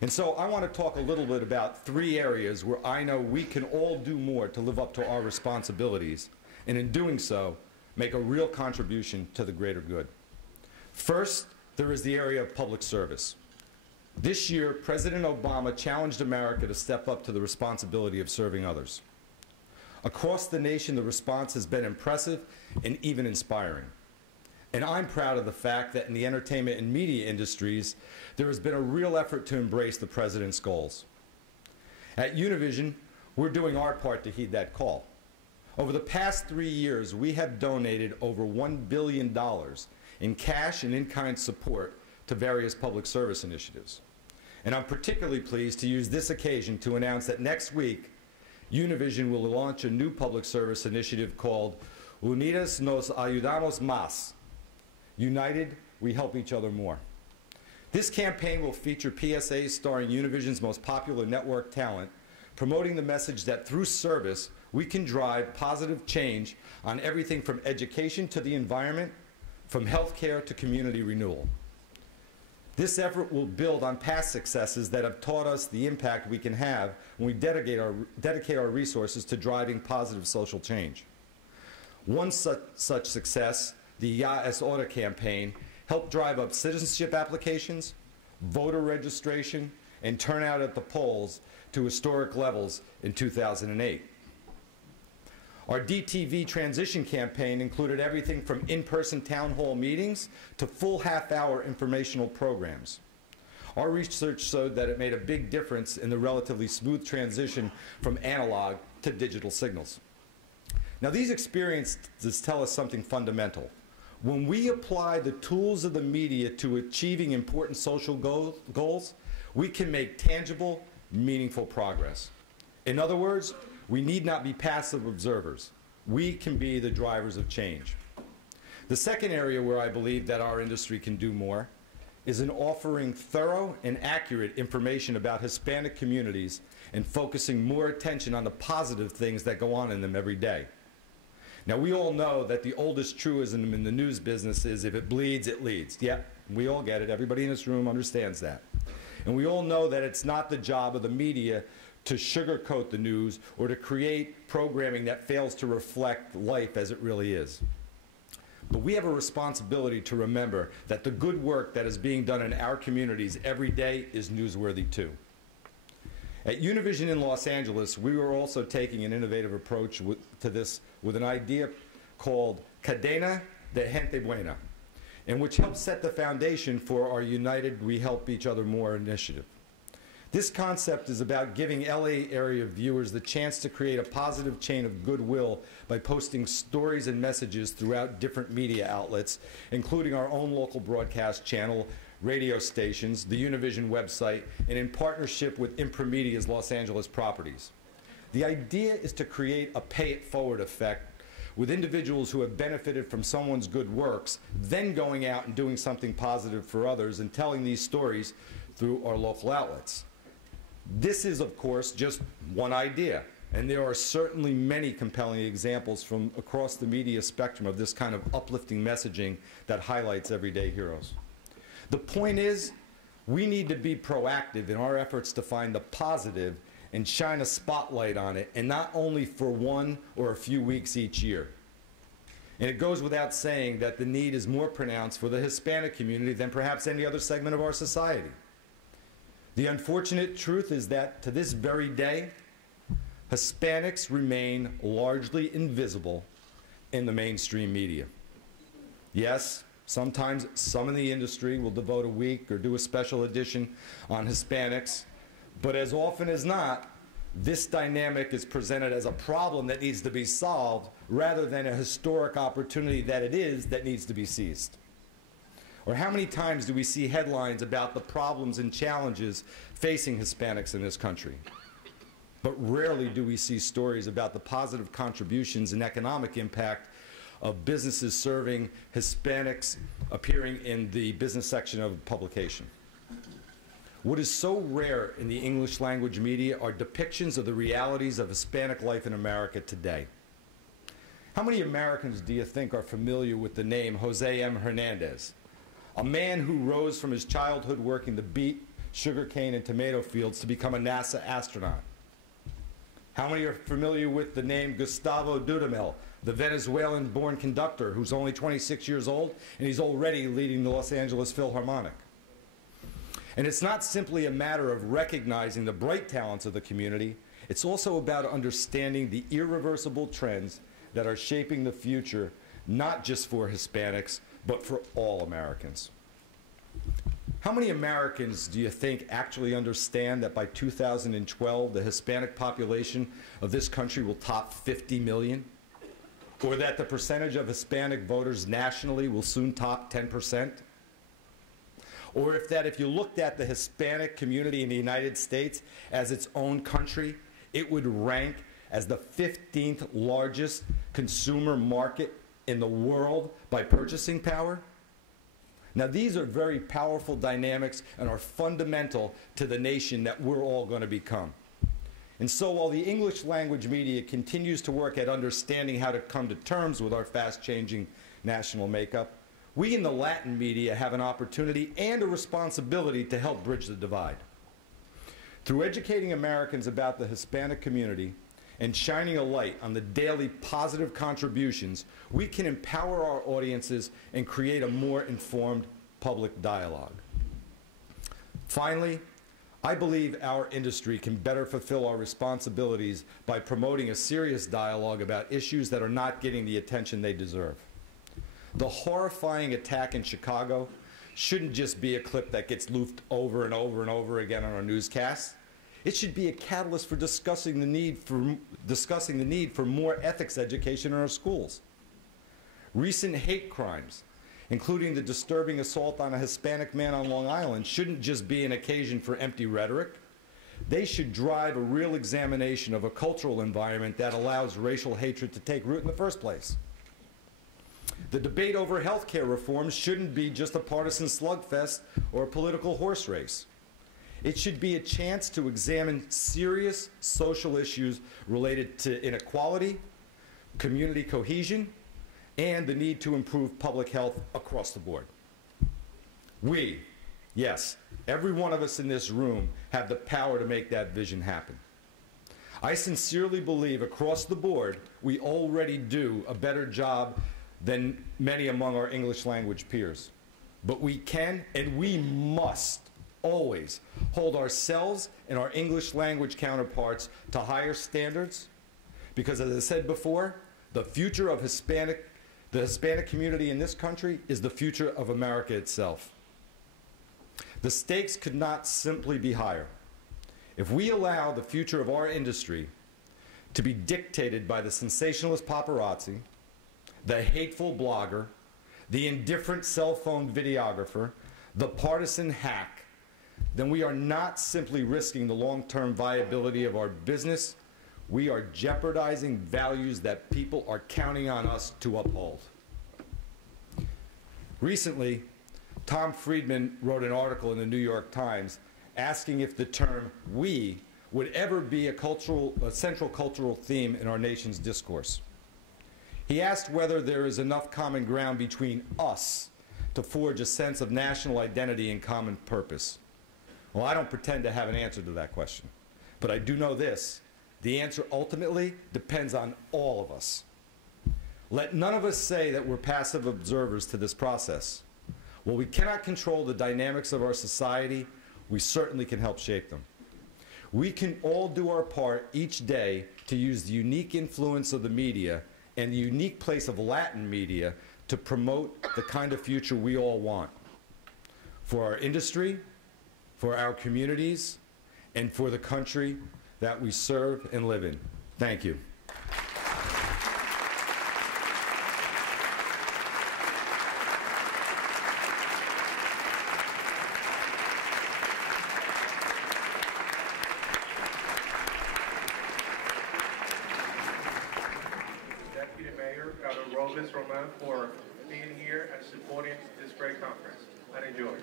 And so I want to talk a little bit about 3 areas where I know we can all do more to live up to our responsibilities, and in doing so, make a real contribution to the greater good. First, there is the area of public service. This year, President Obama challenged America to step up to the responsibility of serving others. Across the nation, the response has been impressive and even inspiring. And I'm proud of the fact that in the entertainment and media industries, there has been a real effort to embrace the President's goals. At Univision, we're doing our part to heed that call. Over the past 3 years, we have donated over $1 billion in cash and in-kind support to various public service initiatives. And I'm particularly pleased to use this occasion to announce that next week, Univision will launch a new public service initiative called Unidos nos ayudamos más. United, we help each other more. This campaign will feature PSAs starring Univision's most popular network talent, promoting the message that through service, we can drive positive change on everything from education to the environment, from healthcare to community renewal. This effort will build on past successes that have taught us the impact we can have when we dedicate our resources to driving positive social change. One such success, the Ya es Hora campaign, helped drive up citizenship applications, voter registration, and turnout at the polls to historic levels in 2008. Our DTV transition campaign included everything from in-person town hall meetings to full half-hour informational programs. Our research showed that it made a big difference in the relatively smooth transition from analog to digital signals. Now, these experiences tell us something fundamental. When we apply the tools of the media to achieving important social goals, we can make tangible, meaningful progress. In other words, we need not be passive observers. We can be the drivers of change. The second area where I believe that our industry can do more is in offering thorough and accurate information about Hispanic communities and focusing more attention on the positive things that go on in them every day. Now, we all know that the oldest truism in the news business is, if it bleeds, it leads. Yeah, we all get it. Everybody in this room understands that. And we all know that it's not the job of the media to sugarcoat the news or to create programming that fails to reflect life as it really is. But we have a responsibility to remember that the good work that is being done in our communities every day is newsworthy too. At Univision in Los Angeles, we were also taking an innovative approach to this with an idea called Cadena de Gente Buena, and which helps set the foundation for our United We Help Each Other More initiative. This concept is about giving LA area viewers the chance to create a positive chain of goodwill by posting stories and messages throughout different media outlets, including our own local broadcast channel, radio stations, the Univision website, and in partnership with Impremedia's Los Angeles properties. The idea is to create a pay-it-forward effect with individuals who have benefited from someone's good works, then going out and doing something positive for others and telling these stories through our local outlets. This is, of course, just one idea, and there are certainly many compelling examples from across the media spectrum of this kind of uplifting messaging that highlights everyday heroes. The point is, we need to be proactive in our efforts to find the positive and shine a spotlight on it, and not only for one or a few weeks each year. And it goes without saying that the need is more pronounced for the Hispanic community than perhaps any other segment of our society. The unfortunate truth is that to this very day, Hispanics remain largely invisible in the mainstream media. Yes, sometimes some in the industry will devote a week or do a special edition on Hispanics, but as often as not, this dynamic is presented as a problem that needs to be solved rather than a historic opportunity that it is that needs to be seized. Or how many times do we see headlines about the problems and challenges facing Hispanics in this country? But rarely do we see stories about the positive contributions and economic impact of businesses serving Hispanics appearing in the business section of a publication. What is so rare in the English language media are depictions of the realities of Hispanic life in America today. How many Americans do you think are familiar with the name Jose M. Hernandez, a man who rose from his childhood working the beat sugarcane and tomato fields to become a NASA astronaut? How many are familiar with the name Gustavo Dudamel, the Venezuelan-born conductor who's only 26 years old and he's already leading the Los Angeles Philharmonic? And it's not simply a matter of recognizing the bright talents of the community, it's also about understanding the irreversible trends that are shaping the future, not just for Hispanics, but for all Americans. How many Americans do you think actually understand that by 2012 the Hispanic population of this country will top 50 million? Or that the percentage of Hispanic voters nationally will soon top 10%? Or if you looked at the Hispanic community in the United States as its own country, it would rank as the 15th largest consumer market in the world by purchasing power? Now, these are very powerful dynamics and are fundamental to the nation that we're all going to become. And so while the English language media continues to work at understanding how to come to terms with our fast-changing national makeup, we in the Latin media have an opportunity and a responsibility to help bridge the divide. Through educating Americans about the Hispanic community and shining a light on the daily positive contributions, we can empower our audiences and create a more informed public dialogue. Finally, I believe our industry can better fulfill our responsibilities by promoting a serious dialogue about issues that are not getting the attention they deserve. The horrifying attack in Chicago shouldn't just be a clip that gets looped over and over and over again on our newscasts. It should be a catalyst for discussing the need for more ethics education in our schools. Recent hate crimes, including the disturbing assault on a Hispanic man on Long Island, shouldn't just be an occasion for empty rhetoric. They should drive a real examination of a cultural environment that allows racial hatred to take root in the first place. The debate over health care reform shouldn't be just a partisan slugfest or a political horse race. It should be a chance to examine serious social issues related to inequality, community cohesion, and the need to improve public health across the board. We, yes, every one of us in this room have the power to make that vision happen. I sincerely believe across the board we already do a better job than many among our English language peers. But we can and we must always hold ourselves and our English language counterparts to higher standards because, as I said before, the future of the Hispanic community in this country is the future of America itself. The stakes could not simply be higher. If we allow the future of our industry to be dictated by the sensationalist paparazzi, the hateful blogger, the indifferent cell phone videographer, the partisan hack, then we are not simply risking the long-term viability of our business, we are jeopardizing values that people are counting on us to uphold. Recently, Tom Friedman wrote an article in the New York Times asking if the term "we" would ever be a central cultural theme in our nation's discourse. He asked whether there is enough common ground between us to forge a sense of national identity and common purpose. Well, I don't pretend to have an answer to that question, but I do know this: the answer ultimately depends on all of us. Let none of us say that we're passive observers to this process. While we cannot control the dynamics of our society, we certainly can help shape them. We can all do our part each day to use the unique influence of the media and the unique place of Latin media to promote the kind of future we all want for our industry, for our communities, and for the country that we serve and live in. Thank you. Deputy Mayor Roman for being here and supporting this great conference. And enjoy.